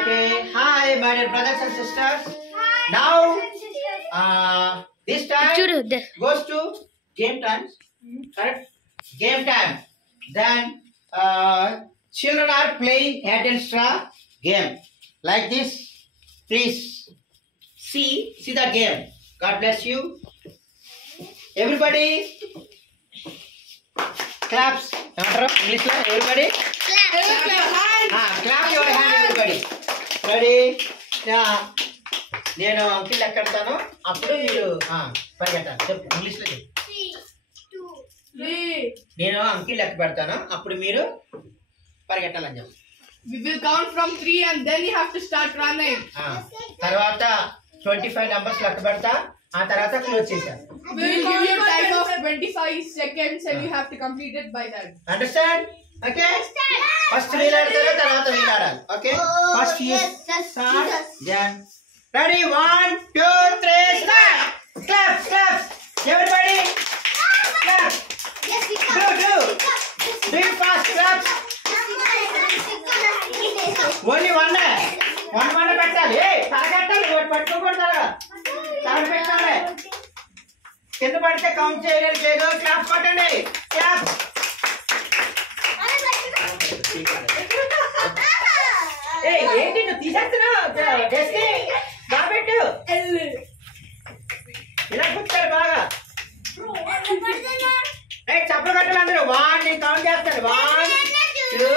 Okay. Hi, my dear brothers and sisters. Now, this time goes to game time. Correct? Game time. Then, children are playing head and straw game. Like this. Please see the game. God bless you. Everybody claps. English la everybody clap your hand everybody. Ready? నేను uncle ఎక్కడతాను అప్పుడు మీరు పరిగెట్టాలి. చెప్పు English లో చెప్పు. నేను uncle లెక్క పెడతాను అప్పుడు మీరు పరిగెట్టాలని చెప్పు. We will count from 3 and then you have to start running. తర్వాత 25 numbers లెక్క పెడతా ఆ తర్వాత క్లోజ్ చేశాను. We will give you a time of 25 seconds and you have to complete it by that. Understand? Okay? First wheel ఆడతారు తర్వాత wheel ఆడాలి. Okay? First you start. Then ready? 1, 2, 3 start. Clap. Everybody clap. Do it fast. Clap. Only one పెట్టాలి. తరగట్టాలి. పట్టుకోకూడదు. తరగ పెట్టాలి. కింద పడితే count చేయలేదు. Clap కొట్టండి. Clap. ఏంటి నువ్వు తీసేస్తున్నావు? పెట్టు ఇలా కూర్చారు బాగా. చప్పలు కట్టాలి అందరూ. 1 నేను కౌంట్ చేస్తాను. 1, 2,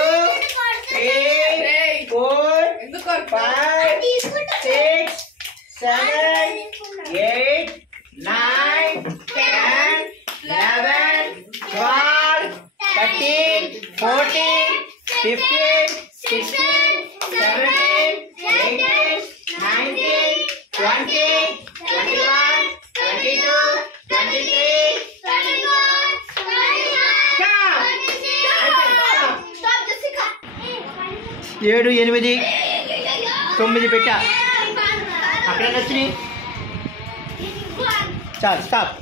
3, 4, 5, 6, 7, 8, 9, 10, 11, 12, 13, 14, 15, 16, 17, 18, 19, 20, 21, 22, 23, 24, 7, 8, 9 పెట్టా. అక్కడ వచ్చినాయి. చాలు స్టాప్.